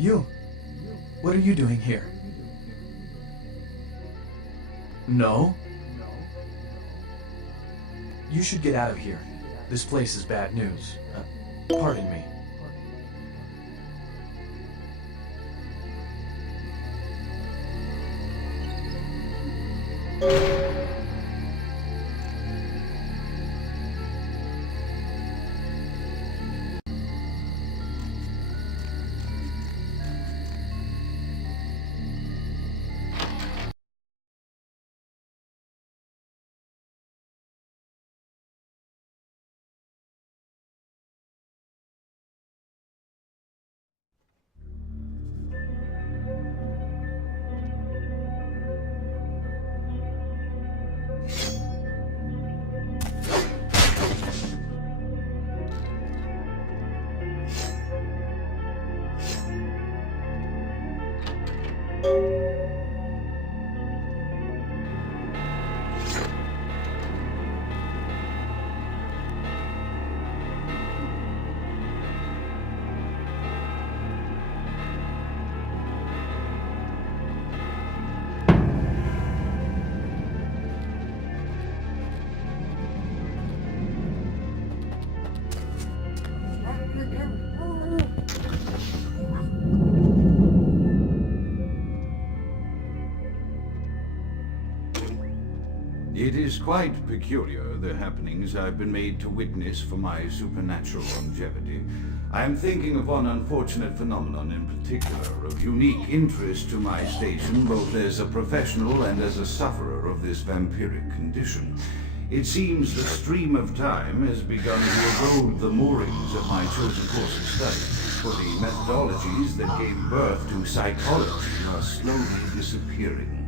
You! What are you doing here? No? You should get out of here. This place is bad news. Pardon me. It is quite peculiar, the happenings I've been made to witness for my supernatural longevity. I am thinking of one unfortunate phenomenon in particular, of unique interest to my station, both as a professional and as a sufferer of this vampiric condition. It seems the stream of time has begun to erode the moorings of my chosen course of study, for the methodologies that gave birth to psychology are slowly disappearing.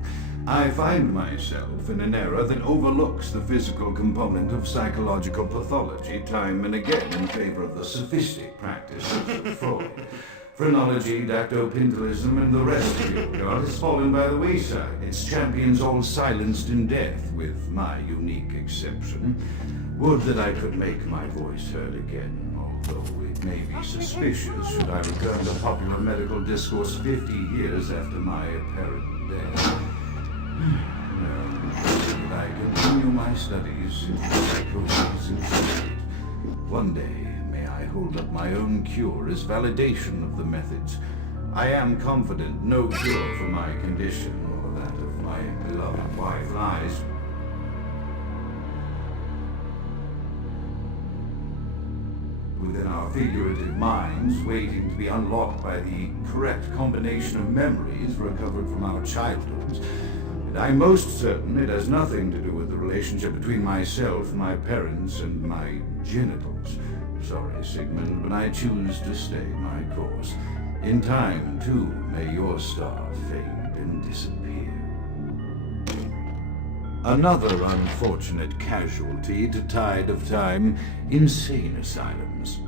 I find myself in an era that overlooks the physical component of psychological pathology time and again in favor of the sophistic practice of Freud. Phrenology, dactylpintilism, and the rest of the old art has fallen by the wayside, its champions all silenced in death, with my unique exception. Would that I could make my voice heard again, although it may be suspicious should I return to popular medical discourse 50 years after my apparent death. Well, I continue my studies in psychosis instead. One day, may I hold up my own cure as validation of the methods. I am confident no cure for my condition or that of my beloved wife lies within our figurative minds, waiting to be unlocked by the correct combination of memories recovered from our childhoods. I'm most certain it has nothing to do with the relationship between myself, my parents, and my genitals. Sorry, Sigmund, but I choose to stay my course. In time, too, may your star fade and disappear. Another unfortunate casualty to tide of time, insane asylums.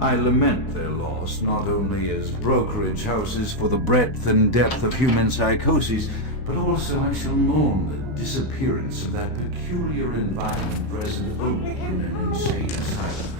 I lament their loss not only as brokerage houses for the breadth and depth of human psychoses, but also I shall mourn the disappearance of that peculiar environment present only in an insane asylum.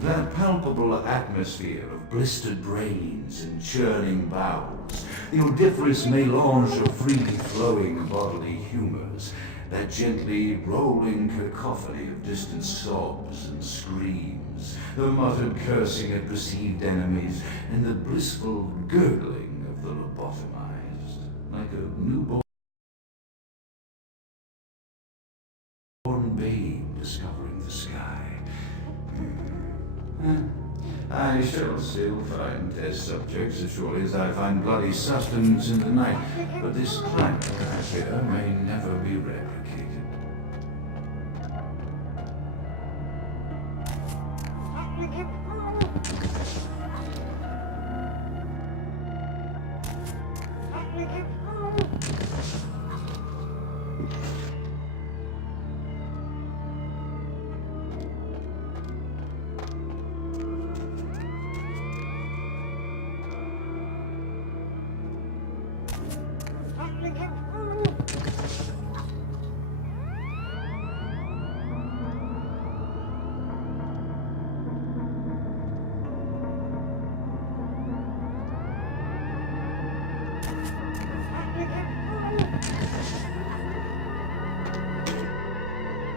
That palpable atmosphere of blistered brains and churning bowels, the odoriferous melange of freely flowing bodily humors, that gently rolling cacophony of distant sobs and screams, the muttered cursing at perceived enemies, and the blissful gurgling of the lobotomized, like a newborn babe discovering the sky. I shall still find test subjects as surely as I find bloody sustenance in the night, but this climate, I fear, may never be replicated.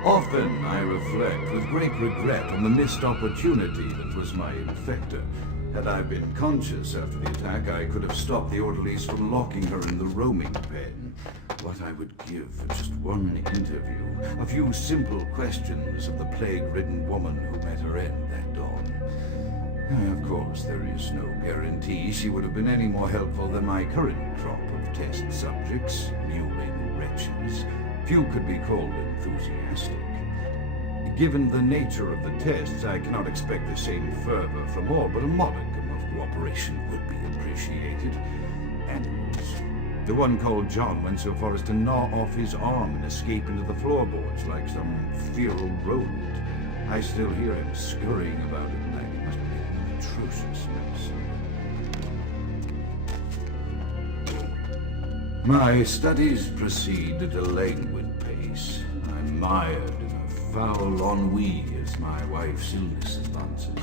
Often I reflect with great regret on the missed opportunity that was my infector. Had I been conscious after the attack, I could have stopped the orderlies from locking her in the roaming pen. What I would give for just one interview, a few simple questions of the plague-ridden woman who met her end that dawn. Of course, there is no guarantee she would have been any more helpful than my current crop of test subjects, mewling wretches. Few could be called enthusiastic. Given the nature of the tests, I cannot expect the same fervor from all, but a modicum of cooperation would be appreciated. Animals. The one called John went so far as to gnaw off his arm and escape into the floorboards like some feral rodent. I still hear him scurrying about at night. It must be an atrocious mess. My studies proceed at a languid pace. I'm mired in a foul ennui as my wife's illness advances.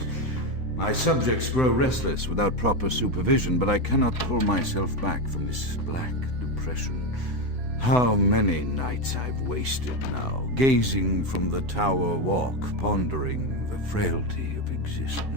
My subjects grow restless without proper supervision, but I cannot pull myself back from this black depression. How many nights I've wasted now, gazing from the tower walk, pondering the frailty of existence.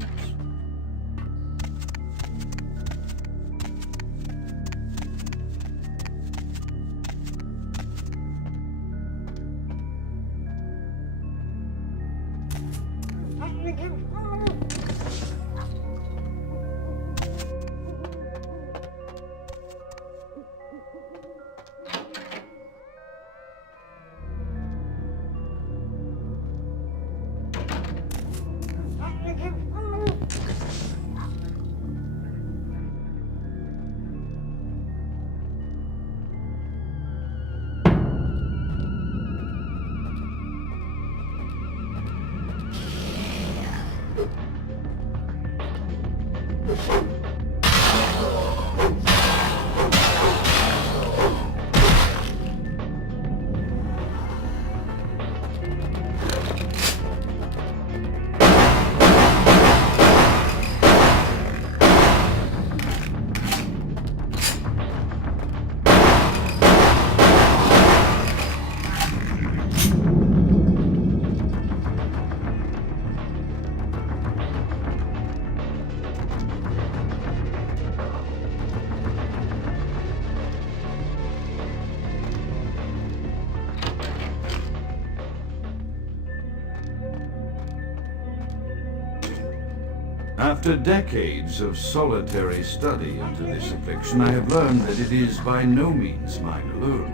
After decades of solitary study into this affliction, I have learned that it is by no means mine alone.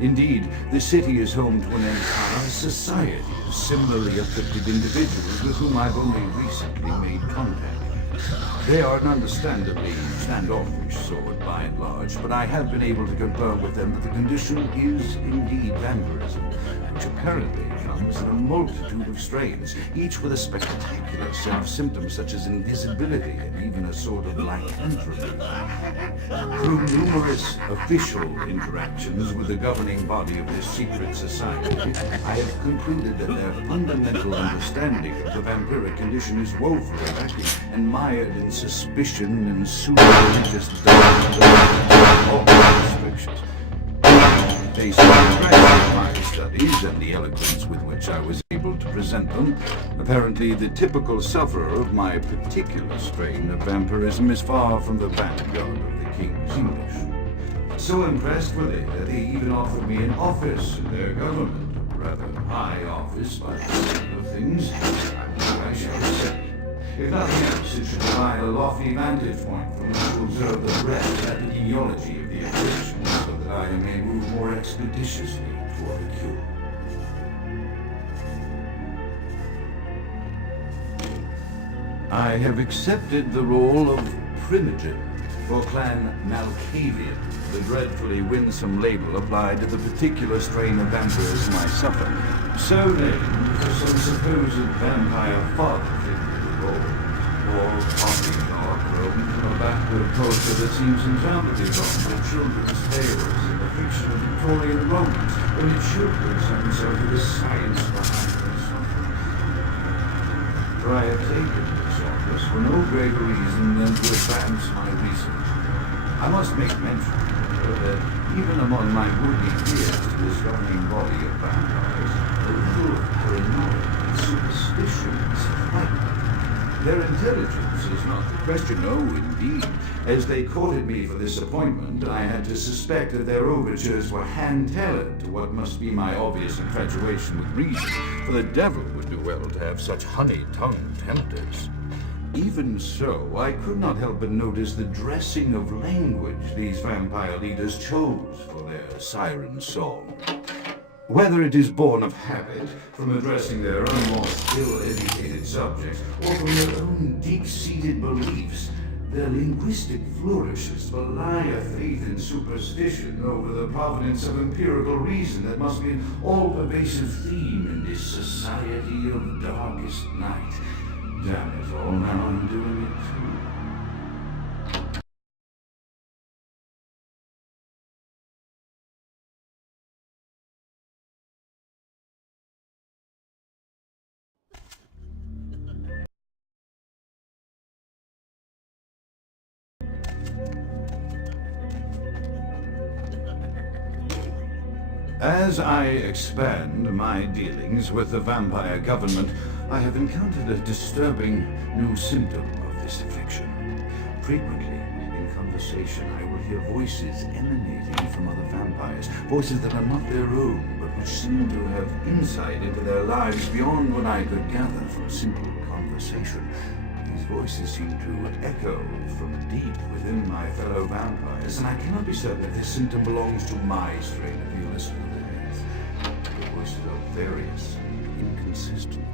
Indeed, the city is home to an entire society of similarly afflicted individuals with whom I've only recently made contact. They are an understandably standoffish sort by and large, but I have been able to confirm with them that the condition is indeed vampirism, which apparently comes in a multitude of strains, each with a spectacular set of symptoms such as invisibility and even a sort of lycanthropy. Through numerous official interactions with the governing body of this secret society, I have concluded that their fundamental understanding of the vampiric condition is woefully lacking and mired in suspicion and pseudo-religious doubt of all restrictions. Based on my studies and the eloquence with which I was able to present them, apparently the typical sufferer of my particular strain of vampirism is far from the vanguard of the King's English. So impressed were they that they even offered me an office in their government, a rather high office by the state of things, I shall say. If nothing else, it should provide a lofty vantage point from which to observe the breadth and epidemiology of the affliction, so that I may move more expeditiously toward a cure. I have accepted the role of primogen for Clan Malkavian, the dreadfully winsome label applied to the particular strain of vampirism I suffer, so named for some supposed vampire father figure. Or copying or grown from a backward culture that seems entirely wrong to children's tales in the fiction of Victorian romance, when it should concern itself with the science behind their suffering. For I have taken this office for no greater reason than to advance my research. I must make mention that even among my would-be peers to this governing body of vampires, a little paranoia and superstition is frightening. Their intelligence is not the question, no, indeed. As they courted me for this appointment, I had to suspect that their overtures were hand-tailored to what must be my obvious infatuation with reason, for the devil would do well to have such honey-tongued tempters. Even so, I could not help but notice the dressing of language these vampire leaders chose for their siren song. Whether it is born of habit, from addressing their own more ill-educated subjects, or from their own deep-seated beliefs, their linguistic flourishes belie a faith in superstition over the providence of empirical reason that must be an all-pervasive theme in this society of darkest night. Damn it all, now I'm doing it too. As I expand my dealings with the vampire government, I have encountered a disturbing new symptom of this affliction. Frequently, in conversation, I will hear voices emanating from other vampires, voices that are not their own, but which seem to have insight into their lives beyond what I could gather from simple conversation. These voices seem to echo from deep within my fellow vampires, and I cannot be certain if this symptom belongs to my strain of illness or theirs. The voices are various and inconsistent.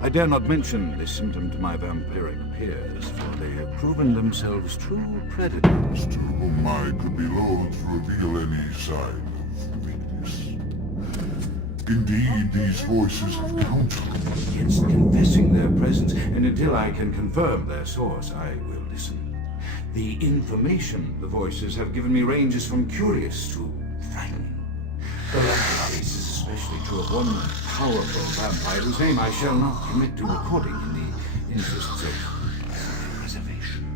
I dare not mention this symptom to my vampiric peers, for they have proven themselves true predators to whom I could be loath to reveal any sign of weakness. Indeed, these voices have counseled against confessing their presence, and until I can confirm their source, I will listen. The information the voices have given me ranges from curious to frightening. The latter case is especially true of one powerful vampire whose name I shall not commit to recording in the interests of preservation.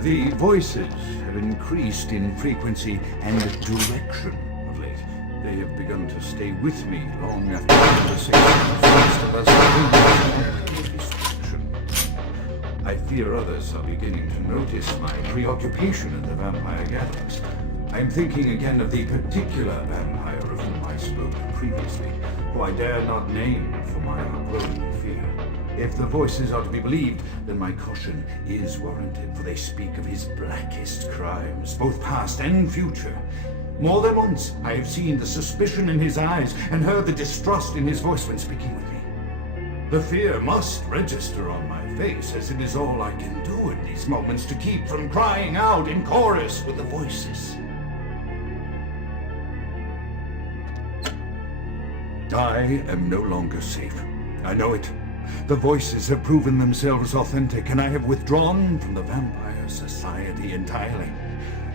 The voices have increased in frequency and direction of late. They have begun to stay with me long after the conversation of the rest of us have been distraction. I fear others are beginning to notice my preoccupation at the vampire gatherings. I am thinking again of the particular vampire of whom I spoke previously, who I dare not name for my growing fear. If the voices are to be believed, then my caution is warranted, for they speak of his blackest crimes, both past and future. More than once, I have seen the suspicion in his eyes and heard the distrust in his voice when speaking with me. The fear must register on my face, as it is all I can do in these moments to keep from crying out in chorus with the voices. I am no longer safe. I know it. The voices have proven themselves authentic, and I have withdrawn from the Vampire Society entirely.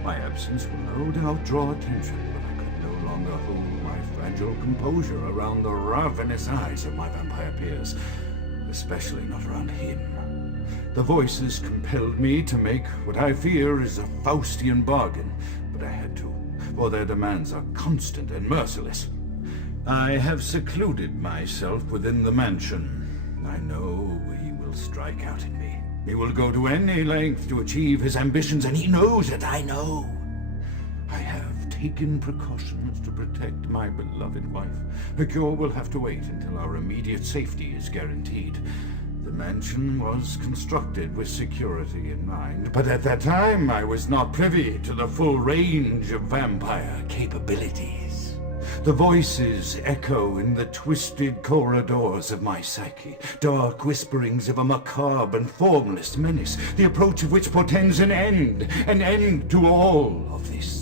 My absence will no doubt draw attention, but I could no longer hold my fragile composure around the ravenous eyes of my vampire peers, especially not around him. The voices compelled me to make what I fear is a Faustian bargain, but I had to, for their demands are constant and merciless. I have secluded myself within the mansion. I know he will strike out at me. He will go to any length to achieve his ambitions, and he knows it, I know. I have taken precautions to protect my beloved wife. A cure will have to wait until our immediate safety is guaranteed. The mansion was constructed with security in mind, but at that time I was not privy to the full range of vampire capabilities. The voices echo in the twisted corridors of my psyche, dark whisperings of a macabre and formless menace, the approach of which portends an end to all of this.